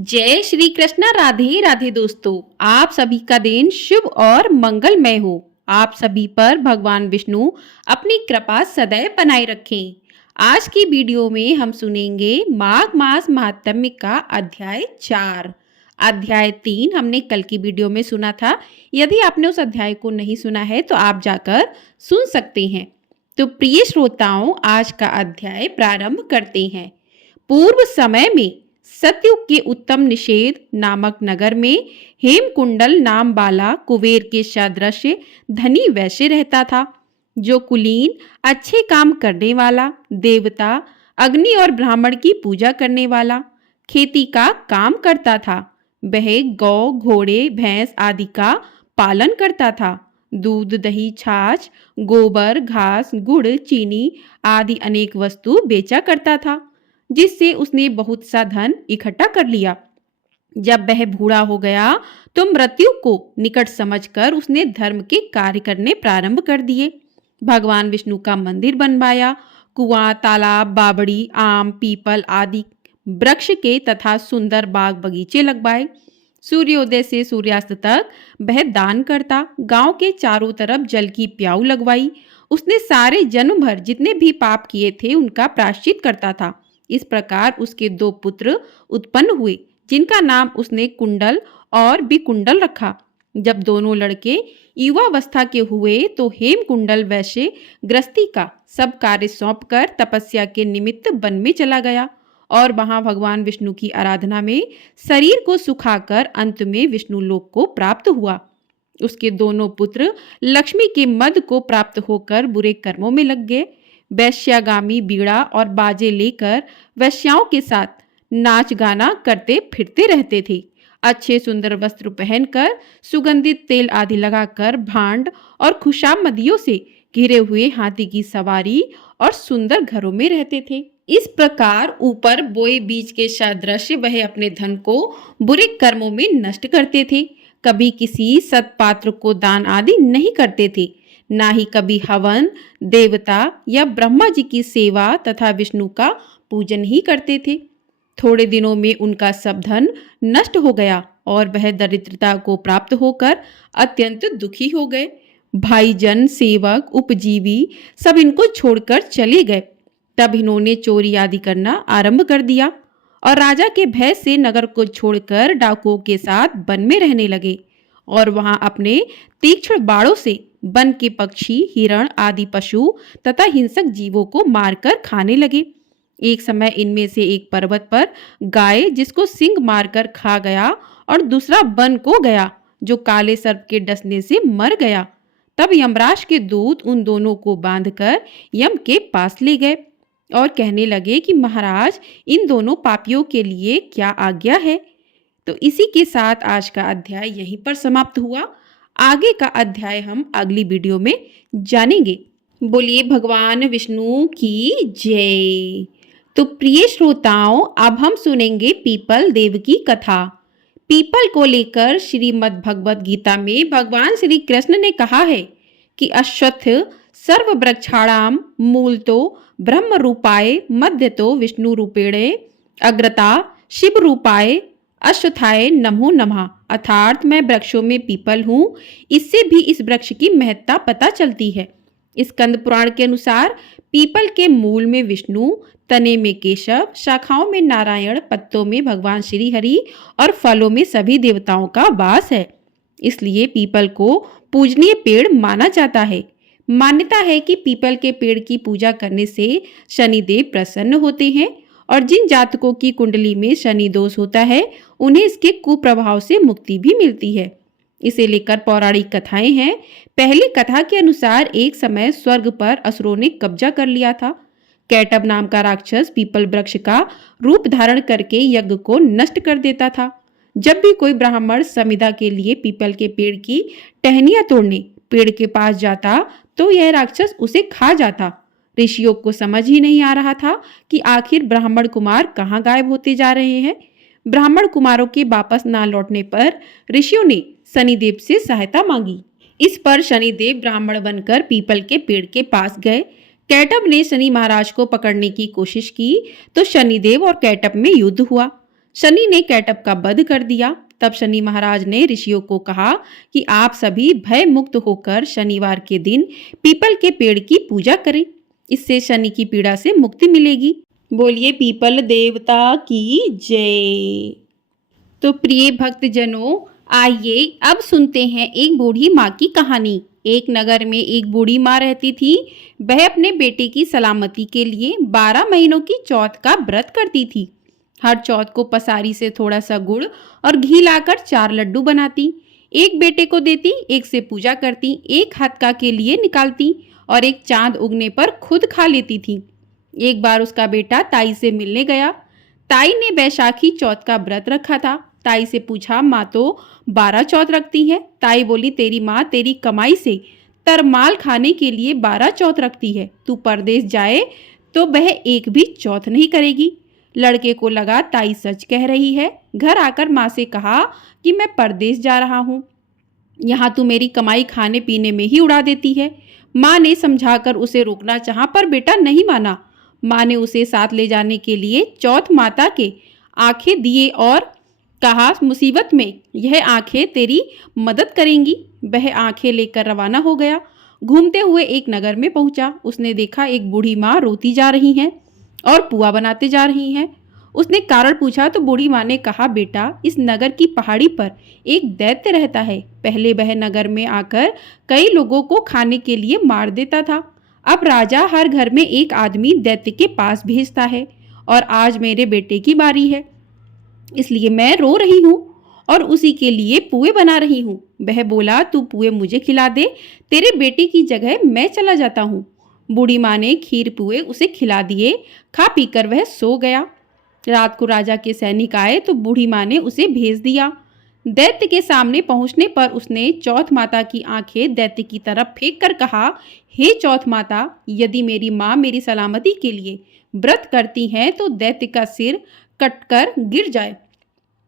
जय श्री कृष्णा। राधे राधे दोस्तों, आप सभी का दिन शुभ और मंगलमय हो। आप सभी पर भगवान विष्णु अपनी कृपा सदैव बनाए रखें। आज की वीडियो में हम सुनेंगे माघ मास महात्म्य का अध्याय 4। अध्याय 3 हमने कल की वीडियो में सुना था। यदि आपने उस अध्याय को नहीं सुना है तो आप जाकर सुन सकते हैं। तो प्रिय श्रोताओं, आज का अध्याय प्रारंभ करते हैं। पूर्व समय में सतयुग के उत्तम निषेध नामक नगर में हेमकुंडल नाम वाला कुबेर के सदृश धनी वैश्य रहता था, जो कुलीन, अच्छे काम करने वाला, देवता, अग्नि और ब्राह्मण की पूजा करने वाला, खेती का काम करता था। वह गौ, घोड़े, भैंस आदि का पालन करता था। दूध, दही, छाछ, गोबर, घास, गुड़, चीनी आदि अनेक वस्तु बेचा करता था, जिससे उसने बहुत सा धन इकट्ठा कर लिया। जब वह बूढ़ा हो गया तो मृत्यु को निकट समझकर उसने धर्म के कार्य करने प्रारंभ कर दिए। भगवान विष्णु का मंदिर बनवाया, कुआं, तालाब, बावड़ी, आम, पीपल आदि वृक्ष के तथा सुंदर बाग बगीचे लगवाए। सूर्योदय से सूर्यास्त तक वह दान करता। गांव के चारों तरफ जल की प्याऊ लगवाई। उसने सारे जन्म भर जितने भी पाप किए थे उनका प्रायश्चित करता था। इस प्रकार उसके 2 पुत्र उत्पन्न हुए, जिनका नाम उसने कुंडल और विकुंडल रखा। जब दोनों लड़के युवावस्था के हुए तो हेमकुंडल वैश्य गृहस्थी का सब कार्य सौंपकर तपस्या के निमित्त वन में चला गया और वहां भगवान विष्णु की आराधना में शरीर को सुखाकर अंत में विष्णु लोक को प्राप्त हुआ। उसके दोनों पुत्र लक्ष्मी के मद को प्राप्त होकर बुरे कर्मों में लग गए। वैश्यागामी बीड़ा और बाजे लेकर वैश्याओं के साथ नाच गाना करते फिरते रहते थे। अच्छे सुंदर वस्त्र पहनकर, सुगंधित तेल आदि लगाकर, भांड और खुशामदियों से घिरे हुए हाथी की सवारी और सुंदर घरों में रहते थे। इस प्रकार ऊपर बोए बीज के सदृश वह अपने धन को बुरे कर्मों में नष्ट करते थे। कभी किसी सत्पात्र को दान आदि नहीं करते थे, ना ही कभी हवन, देवता या ब्रह्मा जी की सेवा तथा विष्णु का पूजन ही करते थे। थोड़े दिनों में उनका सब धन नष्ट हो गया और वह दरिद्रता को प्राप्त होकर अत्यंत दुखी हो गए। भाईजन, सेवक, उपजीवी सब इनको छोड़कर चले गए। तब इन्होंने चोरी आदि करना आरंभ कर दिया और राजा के भय से नगर को छोड़कर डाकुओं के साथ वन में रहने लगे और वहां अपने तीक्ष्ण बाणों से वन के पक्षी, हिरण आदि पशु तथा हिंसक जीवों को मारकर खाने लगे। एक समय इनमें से एक पर्वत पर गाय, जिसको सिंह मारकर खा गया, और दूसरा वन को गया, जो काले सर्प के डसने से मर गया। तब यमराज के दूत उन दोनों को बांधकर यम के पास ले गए और कहने लगे कि महाराज, इन दोनों पापियों के लिए क्या आज्ञा है। तो इसी के साथ आज का अध्याय यहीं पर समाप्त हुआ। आगे का अध्याय हम अगली वीडियो में जानेंगे। बोलिए भगवान विष्णु की जय। तो प्रिय श्रोताओं, अब हम सुनेंगे पीपल देव की कथा। पीपल को लेकर श्रीमद् भगवद गीता में भगवान श्री कृष्ण ने कहा है कि अश्वत्थ सर्व वृक्षाणाम मूलतो ब्रह्म रूपाय, मध्यतो विष्णु रूपेणे, अग्रता शिव रूपाय, अश्वत्थाय नमो नमः। अर्थात मैं वृक्षों में पीपल हूँ। इससे भी इस वृक्ष की महत्ता पता चलती है। स्कंद पुराण के अनुसार पीपल के मूल में विष्णु, तने में केशव, शाखाओं में नारायण, पत्तों में भगवान श्री हरि और फलों में सभी देवताओं का वास है। इसलिए पीपल को पूजनीय पेड़ माना जाता है। मान्यता है कि पीपल के पेड़ की पूजा करने से शनिदेव प्रसन्न होते हैं और जिन जातकों की कुंडली में शनि दोष होता है उन्हें इसके कुप्रभाव से मुक्ति भी मिलती है। इसे लेकर पौराणिक कथाएं हैं। पहली कथा के अनुसार एक समय स्वर्ग पर असुरों ने कब्जा कर लिया था। कैटब नाम का राक्षस पीपल वृक्ष का रूप धारण करके यज्ञ को नष्ट कर देता था। जब भी कोई ब्राह्मण समिधा के लिए पीपल के पेड़ की टहनियां तोड़ने पेड़ के पास जाता तो यह राक्षस उसे खा जाता। ऋषियों को समझ ही नहीं आ रहा था कि आखिर ब्राह्मण कुमार कहाँ गायब होते जा रहे हैं। ब्राह्मण कुमारों के वापस ना लौटने पर ऋषियों ने शनिदेव से सहायता मांगी। इस पर शनिदेव ब्राह्मण बनकर पीपल के पेड़ के पास गए। कैटब ने शनि महाराज को पकड़ने की कोशिश की तो शनिदेव और कैटब में युद्ध हुआ। शनि ने कैटअप का वध कर दिया। तब शनि महाराज ने ऋषियों को कहा कि आप सभी भय मुक्त होकर शनिवार के दिन पीपल के पेड़ की पूजा करें, इससे शनि की पीड़ा से मुक्ति मिलेगी। बोलिए पीपल देवता की जय। तो प्रिय भक्तजनों, आइए अब सुनते हैं एक बूढ़ी माँ की कहानी। एक नगर में एक बूढ़ी माँ रहती थी। वह अपने बेटे की सलामती के लिए 12 महीनों की चौथ का व्रत करती थी। हर चौथ को पसारी से थोड़ा सा गुड़ और घी लाकर 4 लड्डू बनाती, एक बेटे को देती, एक से पूजा करती, एक हथका के लिए निकालती और एक चांद उगने पर खुद खा लेती थी। एक बार उसका बेटा ताई से मिलने गया। ताई ने बैशाखी चौथ का व्रत रखा था। ताई से पूछा, माँ तो 12 चौथ रखती है। ताई बोली, तेरी माँ तेरी कमाई से तरमाल खाने के लिए 12 चौथ रखती है। तू परदेश जाए तो वह एक भी चौथ नहीं करेगी। लड़के को लगा ताई सच कह रही है। घर आकर माँ से कहा कि मैं परदेश जा रहा हूँ, यहाँ तू मेरी कमाई खाने पीने में ही उड़ा देती है। माँ ने समझाकर उसे रोकना चाहा, पर बेटा नहीं माना। माँ ने उसे साथ ले जाने के लिए चौथ माता के आंखें दिए और कहा, मुसीबत में यह आंखें तेरी मदद करेंगी। वह आंखें लेकर रवाना हो गया। घूमते हुए एक नगर में पहुंचा। उसने देखा एक बूढ़ी माँ रोती जा रही हैं और पुआ बनाते जा रही हैं। उसने कारण पूछा तो बूढ़ी माँ ने कहा, बेटा इस नगर की पहाड़ी पर एक दैत्य रहता है। पहले वह नगर में आकर कई लोगों को खाने के लिए मार देता था। अब राजा हर घर में एक आदमी दैत्य के पास भेजता है और आज मेरे बेटे की बारी है, इसलिए मैं रो रही हूँ और उसी के लिए पुए बना रही हूँ। वह बोला, तू पुए मुझे खिला दे, तेरे बेटे की जगह मैं चला जाता हूँ। बूढ़ी माँ ने खीर पुए उसे खिला दिए। खा पीकर वह सो गया। रात को राजा के सैनिक आए तो बूढ़ी माँ ने उसे भेज दिया। दैत्य के सामने पहुंचने पर उसने चौथ माता की आंखें दैत्य की तरफ फेंक कर कहा, हे चौथ माता, यदि मेरी माँ मेरी सलामती के लिए व्रत करती हैं तो दैत्य का सिर कटकर गिर जाए।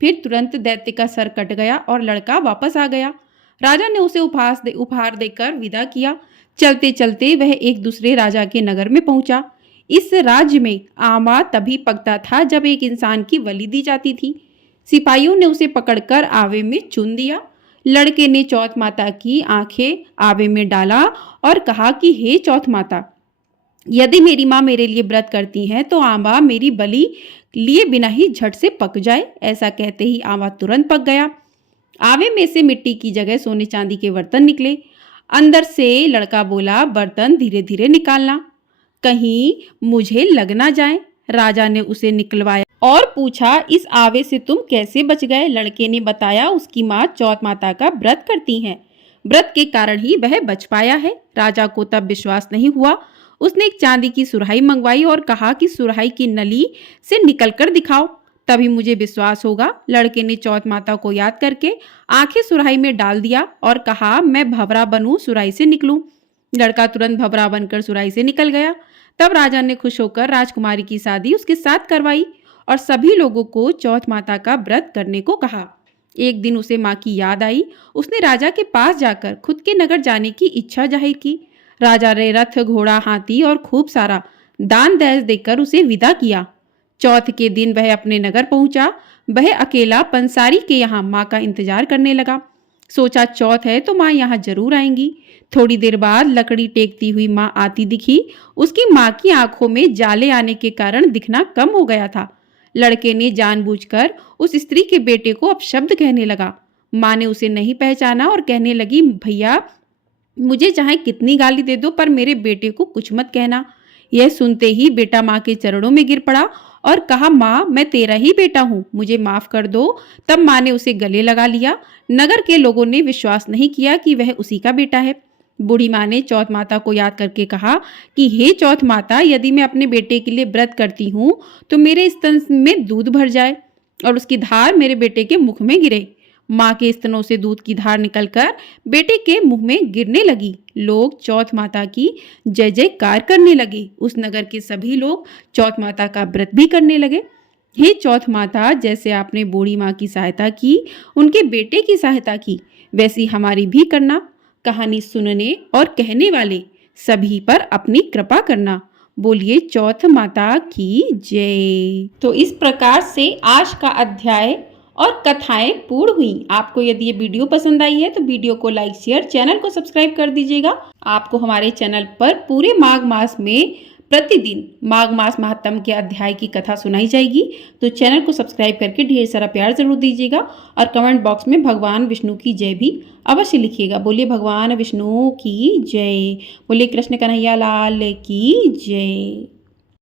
फिर तुरंत दैत्य का सर कट गया और लड़का वापस आ गया। राजा ने उसे उपहार देकर विदा किया। चलते चलते वह एक दूसरे राजा के नगर में पहुंचा। इस राज्य में आमा तभी पकता था जब एक इंसान की बलि दी जाती थी। सिपाहियों ने उसे पकड़कर आवे में चुन दिया। लड़के ने चौथ माता की आंखें आवे में डाला और कहा कि हे चौथ माता, यदि मेरी माँ मेरे लिए व्रत करती हैं तो आंबा मेरी बलि लिए बिना ही झट से पक जाए। ऐसा कहते ही आंबा तुरंत पक गया। आवे में से मिट्टी की जगह सोने चांदी के बर्तन निकले। अंदर से लड़का बोला, बर्तन धीरे धीरे निकालना, कहीं मुझे लग ना जाए। राजा ने उसे निकलवाया और पूछा, इस आवे से तुम कैसे बच गए? लड़के ने बताया, उसकी माँ चौथ माता का व्रत करती हैं, व्रत के कारण ही वह बच पाया है। राजा को तब विश्वास नहीं हुआ। उसने एक चांदी की सुराही मंगवाई और कहा कि सुराही की नली से निकलकर दिखाओ, तभी मुझे विश्वास होगा। लड़के ने चौथ माता को याद करके आंखें सुराही में डाल दिया और कहा, मैं भंवरा बनूं, सुराही से निकलूं। लड़का तुरंत भंवरा बनकर सुराही से निकल गया। तब राजा ने खुश होकर राजकुमारी की शादी उसके साथ करवाई और सभी लोगों को चौथ माता का व्रत करने को कहा। एक दिन उसे माँ की याद आई। उसने राजा के पास जाकर खुद के नगर जाने की इच्छा जाहिर की। राजा ने रथ, घोड़ा, हाथी और खूब सारा दान दहेज देकर उसे विदा किया। चौथ के दिन वह अपने नगर पहुंचा। वह अकेला पंसारी के यहाँ माँ का इंतजार करने लगा। सोचा चौथ है तो माँ यहाँ जरूर आएंगी। थोड़ी देर बाद लकड़ी टेकती हुई माँ आती दिखी। उसकी माँ की आंखों में जाले आने के कारण दिखना कम हो गया था। लड़के ने जानबूझकर उस स्त्री के बेटे को अपशब्द कहने लगा। माँ ने उसे नहीं पहचाना और कहने लगी, भैया मुझे चाहे कितनी गाली दे दो पर मेरे बेटे को कुछ मत कहना। यह सुनते ही बेटा माँ के चरणों में गिर पड़ा और कहा, माँ मैं तेरा ही बेटा हूँ, मुझे माफ कर दो। तब माँ ने उसे गले लगा लिया। नगर के लोगों ने विश्वास नहीं किया कि वह उसी का बेटा है। बूढ़ी माँ ने चौथ माता को याद करके कहा कि हे चौथ माता, यदि मैं अपने बेटे के लिए व्रत करती हूँ तो मेरे स्तन में दूध भर जाए और उसकी धार मेरे बेटे के मुख में गिरे। माँ के स्तनों से दूध की धार निकलकर बेटे के मुंह में गिरने लगी। लोग चौथ माता की जय जयकार करने लगे। उस नगर के सभी लोग चौथ माता का व्रत भी करने लगे। हे चौथ माता, जैसे आपने बूढ़ी माँ की सहायता की, उनके बेटे की सहायता की, वैसी हमारी भी करना। कहानी सुनने और कहने वाले सभी पर अपनी कृपा करना। बोलिए चौथ माता की जय। तो इस प्रकार से आज का अध्याय और कथाएं पूर्ण हुई। आपको यदि ये वीडियो पसंद आई है तो वीडियो को लाइक शेयर, चैनल को सब्सक्राइब कर दीजिएगा। आपको हमारे चैनल पर पूरे माघ मास में प्रतिदिन माघ मास महात्म के अध्याय की कथा सुनाई जाएगी। तो चैनल को सब्सक्राइब करके ढेर सारा प्यार जरूर दीजिएगा और कमेंट बॉक्स में भगवान विष्णु की जय भी अवश्य लिखिएगा। बोलिए भगवान विष्णु की जय, बोलिए कृष्ण कन्हैया लाल की जय।